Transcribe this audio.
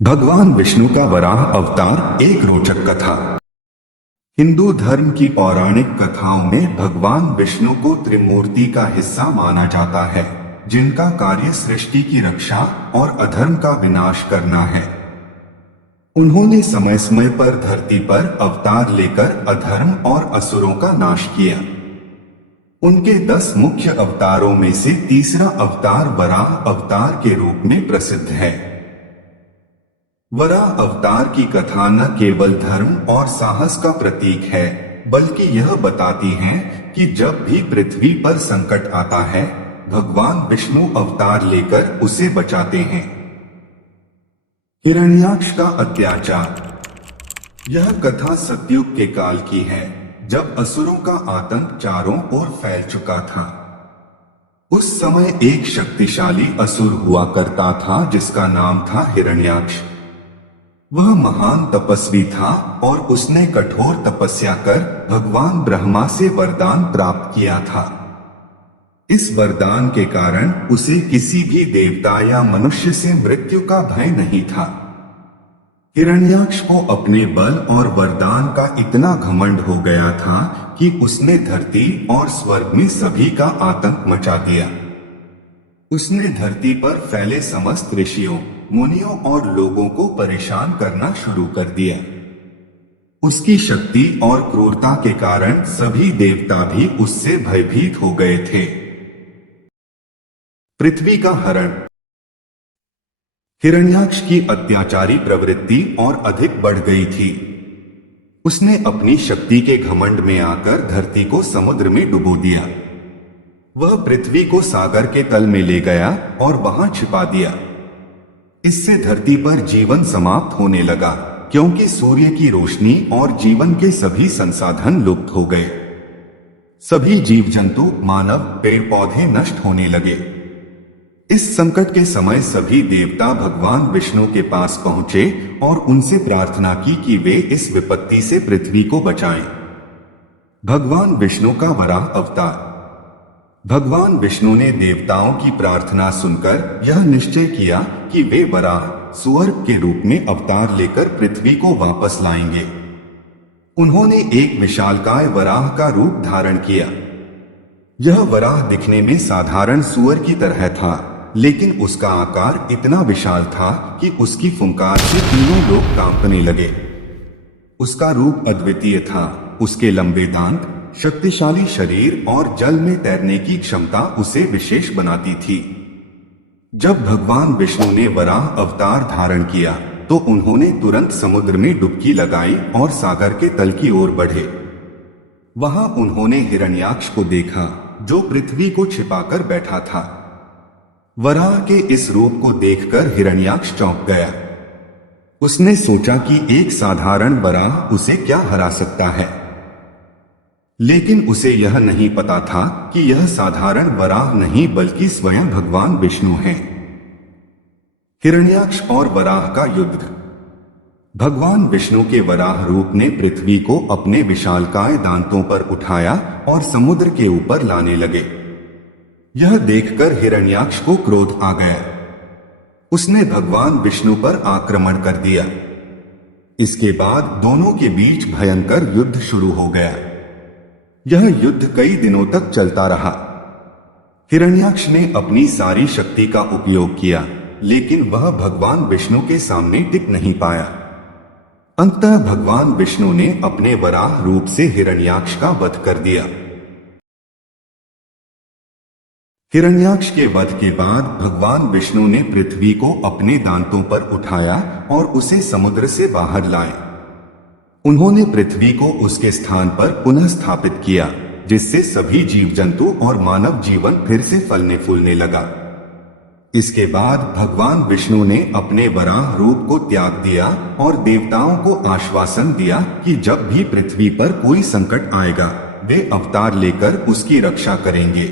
भगवान विष्णु का वराह अवतार एक रोचक कथा। हिंदू धर्म की पौराणिक कथाओं में भगवान विष्णु को त्रिमूर्ति का हिस्सा माना जाता है, जिनका कार्य सृष्टि की रक्षा और अधर्म का विनाश करना है। उन्होंने समय समय पर धरती पर अवतार लेकर अधर्म और असुरों का नाश किया। उनके 10 मुख्य अवतारों में से तीसरा अवतार वराह अवतार के रूप में प्रसिद्ध है। वराह अवतार की कथा न केवल धर्म और साहस का प्रतीक है, बल्कि यह बताती है कि जब भी पृथ्वी पर संकट आता है, भगवान विष्णु अवतार लेकर उसे बचाते हैं। हिरण्याक्ष का अत्याचार। यह कथा सतयुग के काल की है, जब असुरों का आतंक चारों ओर फैल चुका था। उस समय एक शक्तिशाली असुर हुआ करता था जिसका नाम था हिरण्याक्ष। वह महान तपस्वी था और उसने कठोर तपस्या कर भगवान ब्रह्मा से वरदान प्राप्त किया था। इस वरदान के कारण उसे किसी भी देवता या मनुष्य से मृत्यु का भय नहीं था। हिरण्याक्ष को अपने बल और वरदान का इतना घमंड हो गया था कि उसने धरती और स्वर्ग में सभी का आतंक मचा दिया। उसने धरती पर फैले समस्त ऋषियों, मुनियों और लोगों को परेशान करना शुरू कर दिया। उसकी शक्ति और क्रूरता के कारण सभी देवता भी उससे भयभीत हो गए थे। पृथ्वी का हरण। हिरण्याक्ष की अत्याचारी प्रवृत्ति और अधिक बढ़ गई थी। उसने अपनी शक्ति के घमंड में आकर धरती को समुद्र में डुबो दिया। वह पृथ्वी को सागर के तल में ले गया और वहां छिपा दिया। इससे धरती पर जीवन समाप्त होने लगा, क्योंकि सूर्य की रोशनी और जीवन के सभी संसाधन लुप्त हो गए। सभी जीव जंतु, मानव, पेड़ पौधे नष्ट होने लगे। इस संकट के समय सभी देवता भगवान विष्णु के पास पहुंचे और उनसे प्रार्थना की कि वे इस विपत्ति से पृथ्वी को बचाएं। भगवान विष्णु का वराह अवतार। भगवान विष्णु ने देवताओं की प्रार्थना सुनकर यह निश्चय किया कि वे वराह, सुअर के रूप में अवतार लेकर पृथ्वी को वापस लाएंगे। उन्होंने एक विशालकाय वराह का रूप धारण किया। यह वराह दिखने में साधारण सुअर की तरह था, लेकिन उसका आकार इतना विशाल था कि उसकी फुंकार से तीनों लोग कांपने लगे। उसका रूप अद्वितीय था। उसके लंबे दांत, शक्तिशाली शरीर और जल में तैरने की क्षमता उसे विशेष बनाती थी। जब भगवान विष्णु ने वराह अवतार धारण किया तो उन्होंने तुरंत समुद्र में डुबकी लगाई और सागर के तल की ओर बढ़े। वहां उन्होंने हिरण्याक्ष को देखा, जो पृथ्वी को छिपाकर बैठा था। वराह के इस रूप को देखकर हिरण्याक्ष चौंक गया। उसने सोचा कि एक साधारण वराह उसे क्या हरा सकता है, लेकिन उसे यह नहीं पता था कि यह साधारण वराह नहीं बल्कि स्वयं भगवान विष्णु हैं। हिरण्याक्ष और वराह का युद्ध। भगवान विष्णु के वराह रूप ने पृथ्वी को अपने विशालकाय दांतों पर उठाया और समुद्र के ऊपर लाने लगे। यह देखकर हिरण्याक्ष को क्रोध आ गया। उसने भगवान विष्णु पर आक्रमण कर दिया। इसके बाद दोनों के बीच भयंकर युद्ध शुरू हो गया। यह युद्ध कई दिनों तक चलता रहा। हिरण्याक्ष ने अपनी सारी शक्ति का उपयोग किया, लेकिन वह भगवान विष्णु के सामने टिक नहीं पाया। अंततः भगवान विष्णु ने अपने वराह रूप से हिरण्याक्ष का वध कर दिया। हिरण्याक्ष के वध के बाद भगवान विष्णु ने पृथ्वी को अपने दांतों पर उठाया और उसे समुद्र से बाहर लाए। उन्होंने पृथ्वी को उसके स्थान पर पुनः स्थापित किया, जिससे सभी जीव जंतु और मानव जीवन फिर से फलने फूलने लगा। इसके बाद भगवान विष्णु ने अपने वराह रूप को त्याग दिया और देवताओं को आश्वासन दिया कि जब भी पृथ्वी पर कोई संकट आएगा, वे अवतार लेकर उसकी रक्षा करेंगे।